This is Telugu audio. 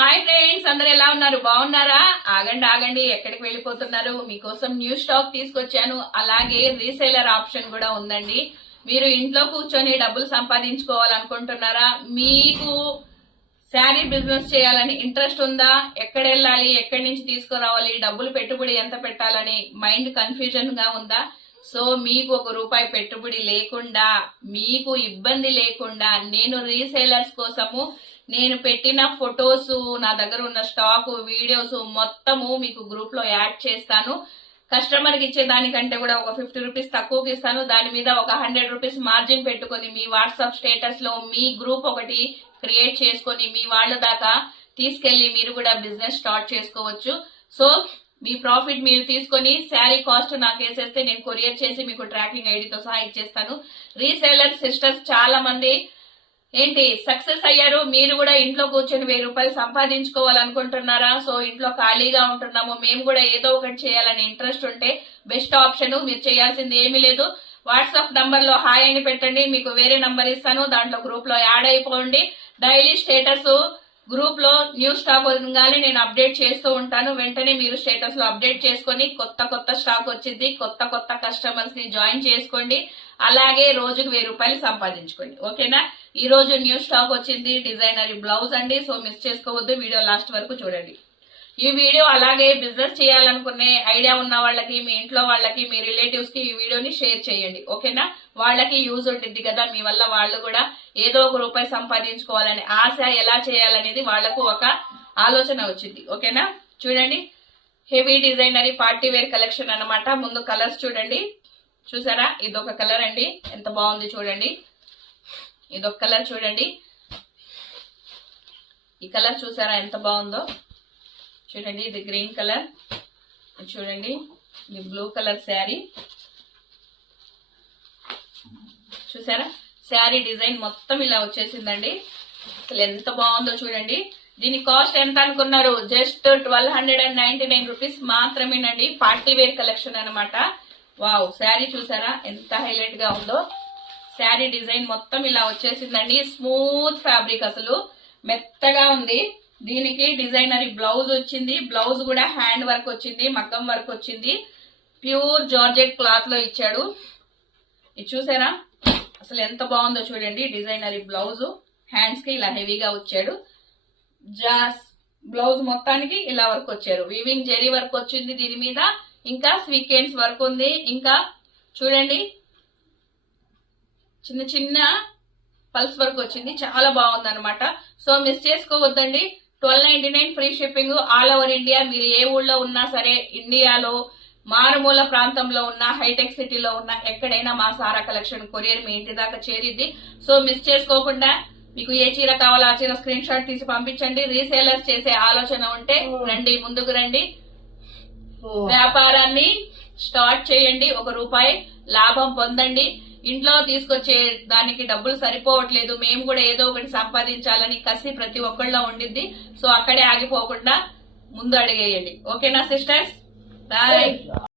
హాయ్ ఫ్రెండ్స్, అందరు ఎలా ఉన్నారు? బాగున్నారా? ఆగండి ఆగండి, ఎక్కడికి వెళ్ళిపోతున్నారు? మీకోసం న్యూ స్టాక్ తీసుకొచ్చాను. అలాగే రీసేలర్ ఆప్షన్ కూడా ఉందండి. మీరు ఇంట్లో కూర్చొని డబ్బులు సంపాదించుకోవాలనుకుంటున్నారా? మీకు శారీ బిజినెస్ చేయాలని ఇంట్రెస్ట్ ఉందా? ఎక్కడ వెళ్ళాలి, ఎక్కడి నుంచి తీసుకురావాలి, డబ్బులు పెట్టుబడి ఎంత పెట్టాలని మైండ్ కన్ఫ్యూజన్ గా ఉందా? సో మీకు ₹1 పెట్టుబడి లేకుండా, మీకు ఇబ్బంది లేకుండా నేను రీసేలర్స్ కోసము నేను పెట్టిన ఫొటోస్, నా దగ్గర ఉన్న స్టాక్, వీడియోస్ మొత్తము మీకు గ్రూప్ లో యాడ్ చేస్తాను. కస్టమర్ కి ఇచ్చే దానికంటే కూడా ఒక ₹50 తక్కువకి ఇస్తాను. దాని మీద ఒక ₹100 మార్జిన్ పెట్టుకుని మీ వాట్సాప్ స్టేటస్ లో మీ గ్రూప్ ఒకటి క్రియేట్ చేసుకుని మీ వాళ్ళ దాకా తీసుకెళ్లి మీరు కూడా బిజినెస్ స్టార్ట్ చేసుకోవచ్చు. సో మీ ప్రాఫిట్ మీరు తీసుకొని శారీ కాస్ట్ నాకు వేసేస్తే నేను కొరియర్ చేసి మీకు ట్రాకింగ్ ఐడితో సహా ఇచ్చేస్తాను. రీసేలర్ సిస్టర్స్ చాలా మంది ఏంటి సక్సెస్ అయ్యారు. మీరు కూడా ఇంట్లో కూర్చొని ₹1000 సంపాదించుకోవాలనుకుంటున్నారా? సో ఇంట్లో ఖాళీగా ఉంటున్నాము, మేము కూడా ఏదో ఒకటి చేయాలని ఇంట్రెస్ట్ ఉంటే బెస్ట్ ఆప్షన్. మీరు చేయాల్సింది ఏమీ లేదు. వాట్సాప్ నంబర్ లో హాయ్ అని పెట్టండి, మీకు వేరే నంబర్ ఇస్తాను. దాంట్లో గ్రూప్ లో యాడ్ అయిపోండి. డైలీ స్టేటస్ గ్రూప్ లో న్యూ స్టాక్ వదలగానే నేను అప్డేట్ చేస్తూ ఉంటాను. వెంటనే మీరు స్టేటస్ లో అప్డేట్ చేసుకొని కొత్త స్టాక్ వచ్చింది, కొత్త కస్టమర్స్ ని జాయిన్ చేసుకోండి. అలాగే రోజుకు ₹1000 సంపాదించుకోండి. ఓకేనా? ఈ రోజు న్యూ స్టాక్ వచ్చింది, డిజైనర్ బ్లౌజ్ అండి. సో మిస్ చేసుకోవద్దు, వీడియో లాస్ట్ వరకు చూడండి. ఈ వీడియో అలాగే బిజినెస్ చేయాలనుకునే ఐడియా ఉన్న వాళ్ళకి, మీ ఇంట్లో వాళ్ళకి, మీ రిలేటివ్స్ కి ఈ వీడియోని షేర్ చేయండి. ఓకేనా? వాళ్ళకి యూజ్ ఉంటుంది కదా, మీ వల్ల వాళ్ళు కూడా ఏదో ₹1 సంపాదించుకోవాలని ఆశ, ఎలా చేయాలనేది వాళ్లకు ఒక ఆలోచన వచ్చింది. ఓకేనా? చూడండి, heavy designer party wear collection అన్నమాట. ముందు కలర్స్ చూడండి. చూసారా? ఇదొక కలర్ అండి, ఎంత బాగుంది చూడండి. ఇదొక కలర్ చూడండి. ఈ కలర్ చూసారా ఎంత బాగుందో? చూడండి, ఇది గ్రీన్ కలర్. చూడండి, ఇది బ్లూ కలర్ శారీ. చూసారా? శారీ డిజైన్ మొత్తం ఇలా వచ్చేసిందండి. అసలు ఎంత బాగుందో చూడండి. దీని కాస్ట్ ఎంత అనుకున్నారు? జస్ట్ ₹1299 మాత్రమేనండి. పార్టీ వేర్ కలెక్షన్ అనమాట. వావ్, శారీ చూసారా ఎంత హైలైట్ గా ఉందో? శారీ డిజైన్ మొత్తం ఇలా వచ్చేసిందండి. స్మూత్ ఫ్యాబ్రిక్, అసలు మెత్తగా ఉంది. దీనికి డిజైనరీ బ్లౌజ్ వచ్చింది. బ్లౌజ్ కూడా హ్యాండ్ వర్క్ వచ్చింది, మగ్గం వర్క్ వచ్చింది. ప్యూర్ జార్జెట్ క్లాత్ లో ఇచ్చాడు. ఇది చూసారా అసలు ఎంత బాగుందో చూడండి. డిజైనరీ బ్లౌజ్ హ్యాండ్స్ కి ఇలా హెవీగా వచ్చాడు. బ్లౌజ్ మొత్తానికి ఇలా వర్క్ వచ్చారు. వీవింగ్ జెరీ వర్క్ వచ్చింది దీని మీద. ఇంకా స్వీకెన్స్ వర్క్ ఉంది. ఇంకా చూడండి, చిన్న పల్స్ వర్క్ వచ్చింది. చాలా బాగుంది అనమాట. సో మిస్ చేసుకోవద్దండి. $1299 free shipping all over India. మీరు ఏ ఊళ్ళో ఉన్నా సరే, ఇండియాలో మారుమూల ప్రాంతంలో ఉన్న, హైటెక్ సిటీలో ఉన్న, ఎక్కడైనా మా సారా కలెక్షన్ కొరియర్ మీ ఇంటి దాకా చేరిద్ది. సో మిస్ చేసుకోకుండా మీకు ఏ చీర కావాలో ఆ చీర స్క్రీన్ షాట్ తీసి పంపించండి. రీసేలర్స్ చేసే ఆలోచన ఉంటే రండి, ముందుకు రండి, వ్యాపారాన్ని స్టార్ట్ చేయండి. ₹1 లాభం పొందండి. ఇంట్లో తీసుకొచ్చే దానికి డబ్బులు సరిపోవట్లేదు, మేము కూడా ఏదో ఒకటి సంపాదించాలని కసి ప్రతి ఒక్కళ్ళలో ఉండిద్ది. సో అక్కడే ఆగిపోకుండా ముందు అడిగేయండి. ఓకేనా సిస్టర్స్? బాయ్.